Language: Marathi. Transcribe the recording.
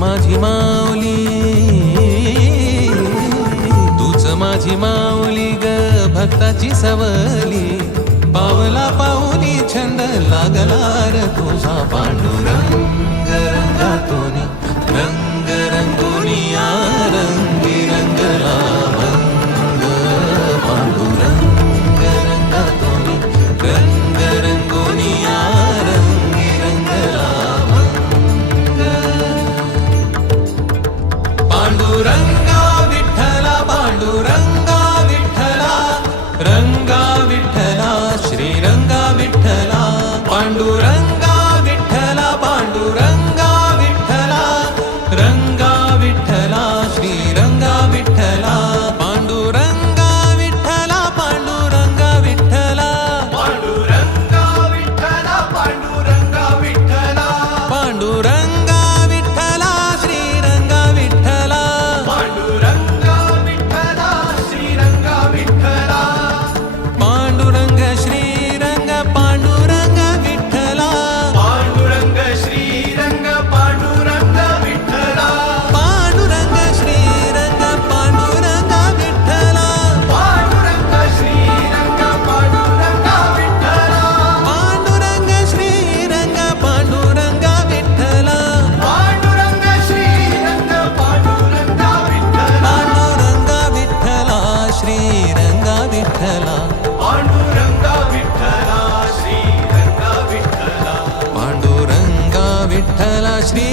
माझी माऊली, तूच माझी माऊली ग भक्ताची सवली. पावला पाऊली छंद लागला र तुझा पांडुरंग रंगातोनी रंग रंगोनिया रंगी रंगला मंग. पांडुरंग रंगातोनी रंग रंगोनिया रंगी रंगला मंग. पांडुरंगा विठ्ठला पांडुरंगा विठ्ठला रंगा विठ्ठला श्रीरंगा विठ्ठला. पांडुरंगा विठ्ठला पांडुरंगा विठ्ठला रंगा विठ्ठला श्रीरंगा विठ्ठला. पांडुरंगा विठ्ठला पांडुरंगा विठ्ठला पांडुरंगा विठ्ठला पांडुरंगा विठ्ठला. पांडुरंगा विठ्ठला श्रीरंगा विठ्ठला. पांडुरंगा विठ्ठला श्रीरंगा विठ्ठला. पांडुरंग श्रीरंग पांडुरंग विठ्ठला. पांडुरंग श्रीरंग पांडुरंग विठ्ठला. पांडुरंग श्रीरंग पांडुरंग विठ्ठला. पांडुरंग श्रीरंग पांडुरंग विठ्ठला. पांडुरंग श्रीरंग पांडुरंग विठ्ठला. पांडुरंग श्रीरंग पांडुरंग विठ्ठला. पांडुरंगा विठ्ठला श्रीरंगा विठ्ठला. पांडुरंगा विठ्ठला श्रीरंगा विठ्ठला. पांडुरंगा विठ्ठला श्री